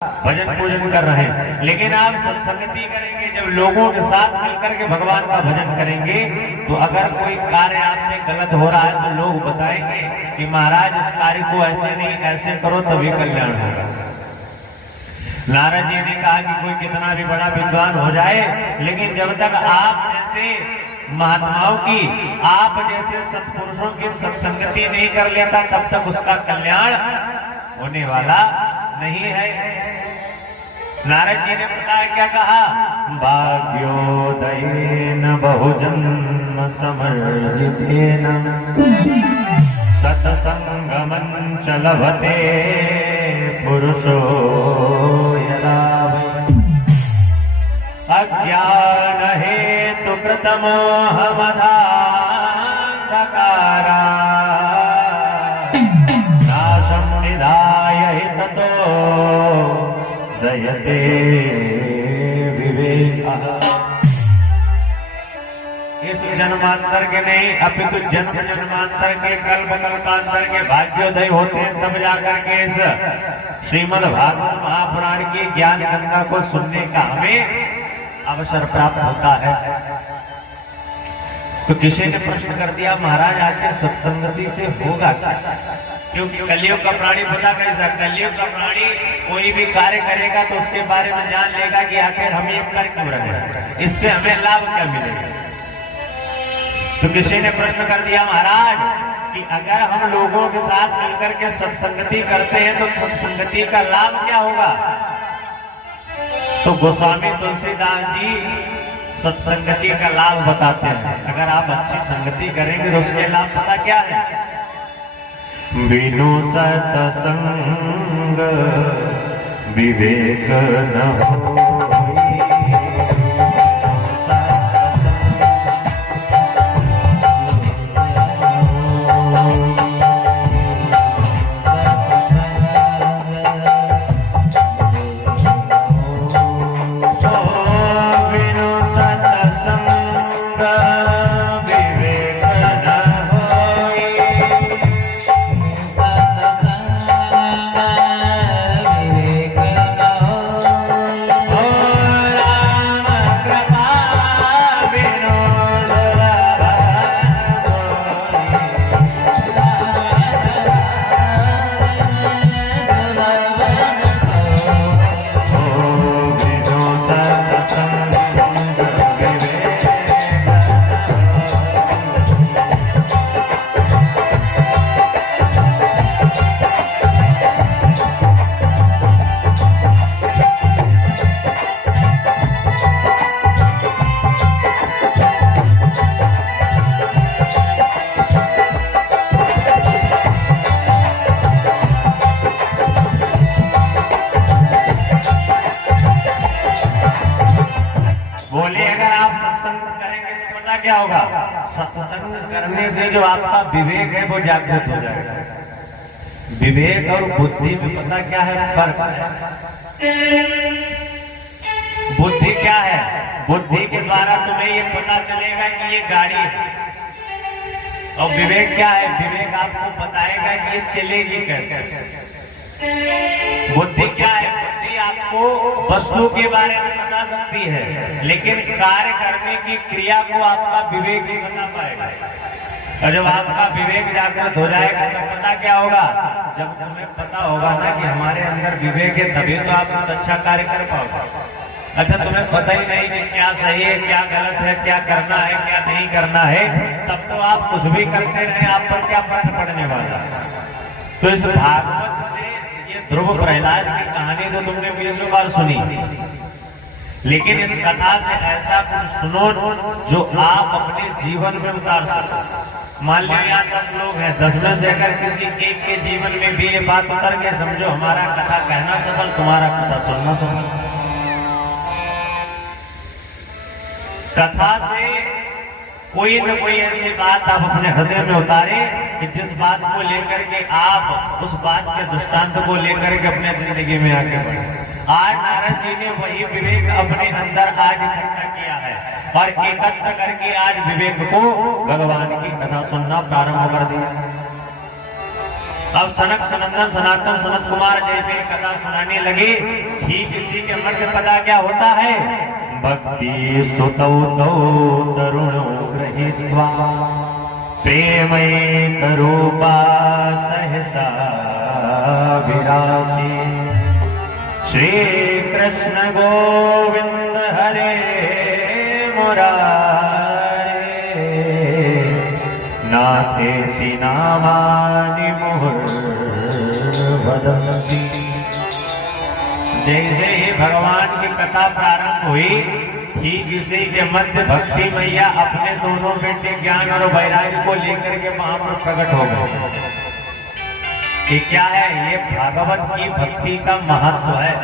भजन पूजन कर रहे हैं, लेकिन आप सत्संगति करेंगे, जब लोगों के साथ मिलकर के भगवान का भजन करेंगे, तो अगर कोई कार्य आपसे गलत हो रहा है तो लोग बताएंगे कि महाराज इस कार्य को ऐसे नहीं ऐसे करो तभी कल्याण होगा। नारद जी ने कहा कि कोई कितना भी बड़ा विद्वान हो जाए, लेकिन जब तक आप जैसे महात्माओं की, आप जैसे सत्पुरुषों की सत्संगति नहीं कर लेता, तब तक उसका कल्याण होने वाला नहीं है। नारद जी ने बताया क्या कहा, भाग्योदयेन बहुजन्म समर्जितेन सत्संगमं च लभते पुरुषो यदा अज्ञान हेतु कृतमोहमदान्धकारा नाशं निधाय हिततो दयते विवेकः। इस जन्मांतर के नहीं अपितु जन्म जन्मांतर के, कल्प कल्पांतर के भाग्योदय होते हैं, तब जाकर के इस श्रीमद् भागवत महापुराण की ज्ञान गंगा को सुनने का हमें अवसर प्राप्त होता है। तो किसी ने प्रश्न कर दिया, महाराज आखिर सत्संगति से होगा क्या? क्योंकि कलयुग का प्राणी पता कैसा, कलयुग का प्राणी कोई भी कार्य करेगा तो उसके बारे में जान लेगा कि आखिर हम ये कर क्यों रहे हैं, इससे हमें लाभ क्या मिलेगा। तो किसी ने प्रश्न कर दिया, महाराज कि अगर हम लोगों के साथ मिलकर के सत्संगति करते हैं तो सत्संगति का लाभ क्या होगा? तो गोस्वामी तुलसीदास जी सत्संगति का लाभ बताते हैं। अगर आप अच्छी संगति करेंगे तो उसके लाभ पता क्या है? बिनु सत्संग विवेक न होई। क्या होगा? सत्संग करने से जो आपका विवेक है वो जागृत हो जाएगा। विवेक और बुद्धि में पता क्या है फर्क? बुद्धि क्या है? बुद्धि के द्वारा तुम्हें ये पता चलेगा कि ये गाड़ी है, और विवेक क्या है? विवेक आपको बताएगा कि ये चलेगी कैसे। बुद्धि क्या है? बुद्धि आपको वस्तु के बारे में बता सकती है, लेकिन कार्य करने की क्रिया को आपका विवेक नहीं बता पाएगा। और जब आपका विवेक जागृत हो जाएगा तो पता क्या होगा? जब तुम्हें पता होगा ना कि हमारे अंदर विवेक है, तभी तो आप बहुत अच्छा कार्य कर पाओगे। अच्छा, तुम्हें पता ही नहीं कि क्या सही है, क्या गलत है, क्या करना है, क्या नहीं करना है, तब तो आप कुछ भी करते रहे, आप पर क्या फर्क पड़ने वाला। तो इस भागवत से ये ध्रुव प्रहलाद की कहानी तो तुमने 20 बार सुनी, लेकिन इस कथा से ऐसा कुछ सुनो जो आप अपने जीवन में उतार सको। मान लीजिए यहाँ 10 लोग हैं, 10 में से अगर किसी एक के जीवन में भी ये बात उतर गई, समझो हमारा कथा कहना सफल, तुम्हारा कथा सुनना सफल। कथा से कोई न कोई ऐसी बात आप अपने हृदय में उतारे कि जिस बात को लेकर के आप उस बात के दृष्टांत को लेकर के अपने जिंदगी में आगे बढ़े। आज नारद जी ने वही विवेक अपने अंदर आज इकट्ठा किया है और एकत्र करके आज विवेक को भगवान की कथा सुनना प्रारंभ कर दिया। अब सनक सनंदन सनातन सनत कुमार जैसे कथा सुनाने लगे। ठीक इसी के मध्य पता क्या होता है, भक्ति सुतौ तौ तरुणो गृहीत्वा प्रेमैक रूपा सहसा विरासी श्री कृष्ण गोविंद हरे मुरारे नाथेति नामानि मुहुर्वदन्ति। जैसे ही भगवान की कथा प्रारंभ हुई, ठीक इसी के मध्य भक्ति मैया अपने दोनों बेटे ज्ञान और वैराग्य को लेकर के वहां पर प्रकट हो गए। ये क्या है, ये भागवत की भक्ति का महत्व है।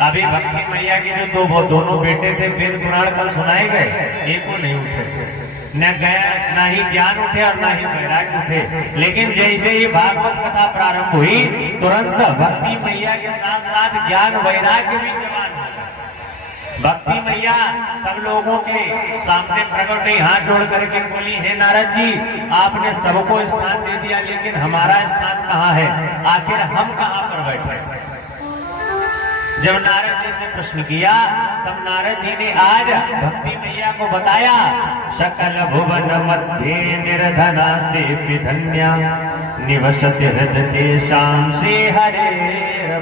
अभी भक्ति मैया के जो दोनों बेटे थे, वेद पुराण कल सुनाए गए, एक को नहीं उठे, न गया न ही ज्ञान उठे और न ही वैराग्य उठे। लेकिन जैसे ही भागवत कथा प्रारंभ हुई, तुरंत भक्ति मैया के साथ साथ ज्ञान वैराग्य भी जवान हो गए। भक्ति मैया सब लोगों के सामने प्रकट हुई, हाथ जोड़ करके बोली, हे नारद जी, आपने सबको स्थान दे दिया, लेकिन हमारा स्थान कहाँ है, आखिर हम कहाँ पर बैठे। जब नारद जी से प्रश्न किया, तब नारद जी ने आज भक्ति मैया को बताया, सकल भुवन मध्य निर्धनास्ते धन्या निवसति हृदय शाम श्री हरे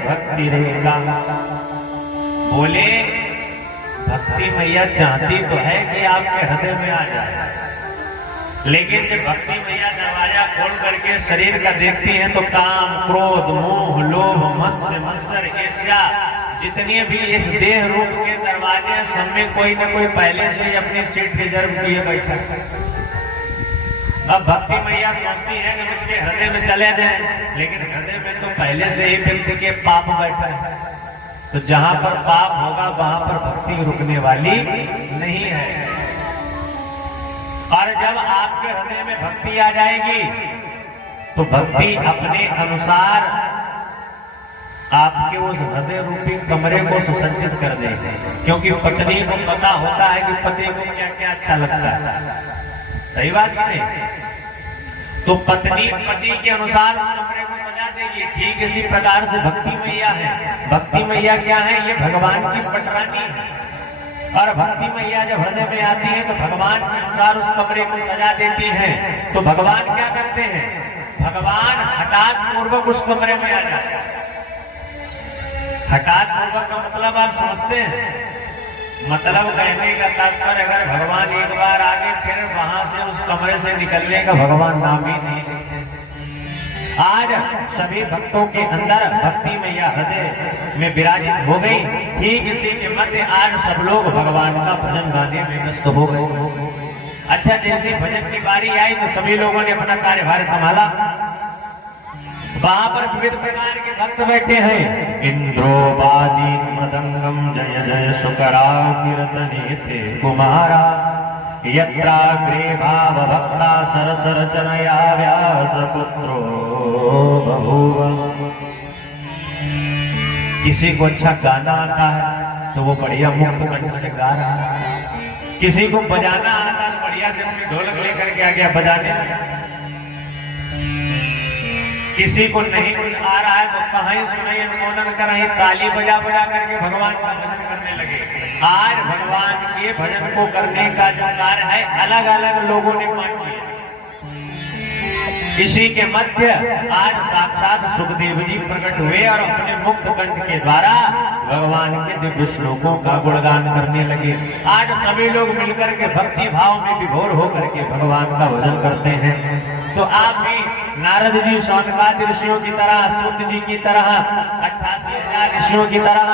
भक्ति रेखा। बोले भक्ति मैया चाहती तो है कि आपके हृदय में आ जाए, लेकिन जब भक्ति मैया दरवाजा खोल करके शरीर का देखती है तो काम, क्रोध, मोह, लोभ, मत्स्य, मत्सर, ईर्ष्या, जितने भी इस देह रूप के दरवाजे, सब में कोई न कोई पहले से ही अपनी सीट रिजर्व किए बैठा। अब भक्ति मैया सोचती है कि उसके हृदय में चले जाए, लेकिन हृदय में तो पहले से ही व्यक्ति के पाप बैठा है। तो जहां पर पाप होगा वहां पर भक्ति रुकने वाली नहीं है। और जब आपके हृदय में भक्ति आ जाएगी तो भक्ति अपने अनुसार आपके उस हृदय रूपी कमरे को सुसज्जित कर देगी। क्योंकि पत्नी को पता होता है कि पति को क्या क्या अच्छा लगता है, सही बात नहीं। तो पत्नी पति के अनुसार उस कमरे को सजा देगी। ठीक इसी प्रकार से भक्ति मैया है। भक्ति मैया क्या है, ये भगवान की पटरानी है। और भक्ति मैया जब हृदय में आती है तो भगवान के अनुसार उस कमरे को सजा देती है। तो भगवान क्या करते हैं, भगवान हठात पूर्वक उस कमरे में आ जाते हैं। हठात पूर्वक का मतलब आप समझते हैं, मतलब कहने का तात्पर्य, अगर भगवान एक बार आगे फिर वहां से उस कमरे से निकलने का भगवान नाम ही नहीं लेते। आज सभी भक्तों के अंदर भक्ति मैया हृदय में विराजित हो गई। ठीक इसी के मध्य आज सब लोग भगवान का भजन गाने में व्यस्त हो गए। अच्छा, जैसे भजन की बारी आई तो सभी लोगों ने अपना कार्यभार संभाला। वहां पर विविध प्रकार के भक्त बैठे हैं। इंद्रोवादी मृदंगम जय जय सुकरा कीर्तने थे कुमारा, यत्राग्रे भाव भक्ता सरसर चनया व्यास पुत्रो बभूव। किसी को अच्छा गाना आता है तो वो बढ़िया मुक्त कंठ से गा रहा है। किसी को बजाना आता है, बढ़िया से अपनी ढोलक लेकर के आ गया बजाने। किसी को नहीं आ रहा है तो कहीं सुनाई अनुमोदन कराई, ताली बजा बजा करके भगवान का भजन करने लगे। आज भगवान के भजन को करने का जो कार्य है, अलग अलग लोगों ने बांट किया। इसी के मध्य आज साक्षात सुखदेव जी प्रकट हुए और अपने मुक्त कंठ के द्वारा भगवान के दिव्य श्लोकों का गुणगान करने लगे। आज सभी लोग मिलकर के भक्ति भाव में विभोर होकर के भगवान का भजन करते हैं। तो आप भी नारद जी, शौनकादि ऋषियों की तरह, सूत जी की तरह, 88,000 ऋषियों की तरह,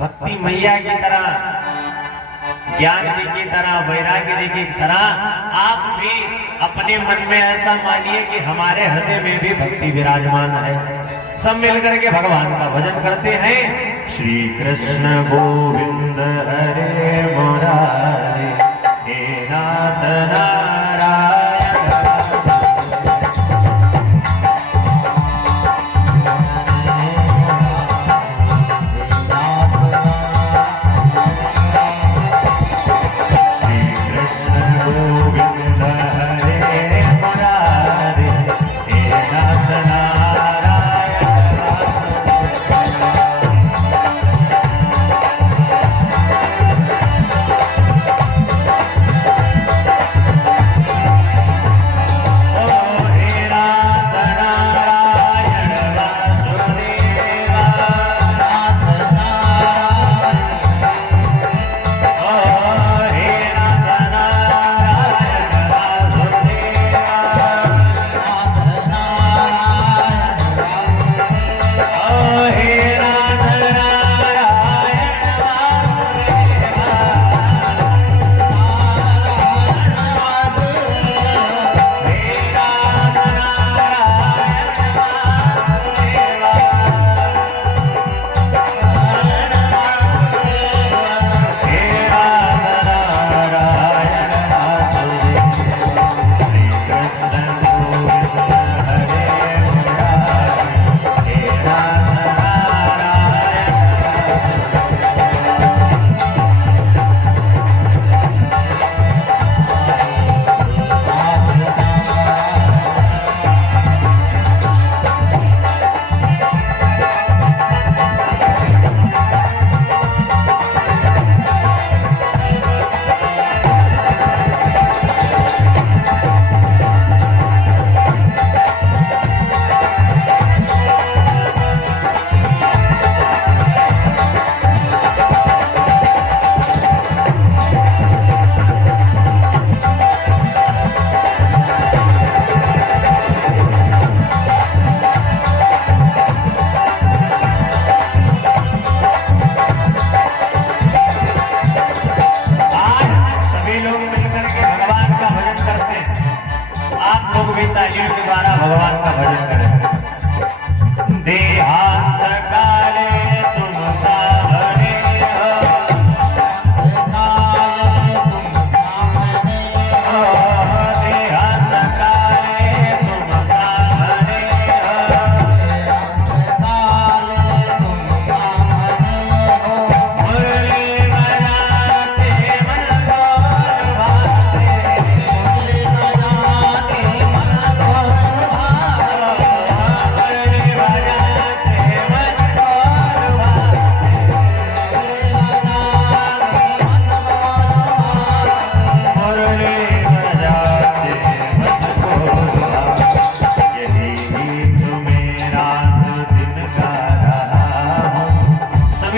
भक्ति मैया की तरह, ज्ञान जी की तरह, वैराग्य जी की तरह आप भी अपने मन में ऐसा मानिए कि हमारे हृदय में भी भक्ति विराजमान है। सब मिलकर के भगवान का भजन करते हैं। श्री कृष्ण गोविंद हरे मुरारे, हे नाथ नारायण। Narayan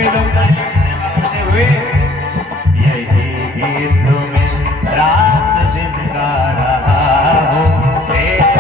सभी लोग करते हुए यही गीत में रात दिन गा रहा हूँ तेरा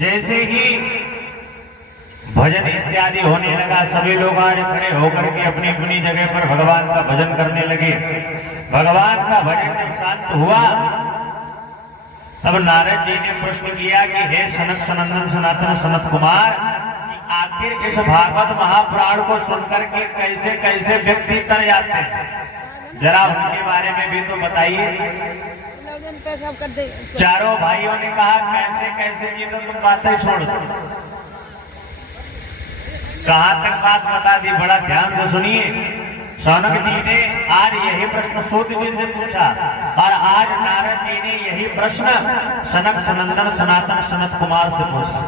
जैसे ही भजन इत्यादि होने लगा, सभी लोग आज खड़े होकर के अपनी अपनी जगह पर भगवान का भजन करने लगे। भगवान का भजन जब शांत हुआ तब नारद जी ने प्रश्न किया कि हे सनक सनंदन सनातन सनत कुमार, आखिर इस भागवत महापुराण को सुनकर के कैसे कैसे व्यक्ति तर जाते हैं, जरा उनके बारे में भी तो बताइए। चारों भाइयों ने कहा कैसे कैसे की तो तुम बातें छोड़ दो। कहां तक बात बता दी, बड़ा ध्यान से सुनिए। सौनक जी ने आज यही प्रश्न सूत जी से पूछा और आज नारद जी ने यही प्रश्न सनक सनंदन सनातन सनत कुमार से पूछा।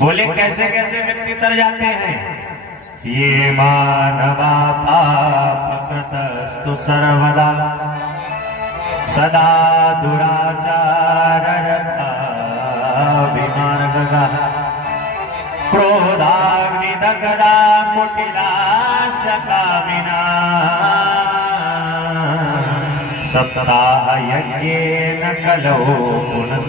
बोले कैसे कैसे व्यक्ति तर जाते हैं। ये मानवा पापकृतस्तु सर्वदा सदा दुराचार विमार्गः क्रोधाग्निदग्धा कुटिलाशकामिना सप्ताह यज्ञेन कलौ पुनः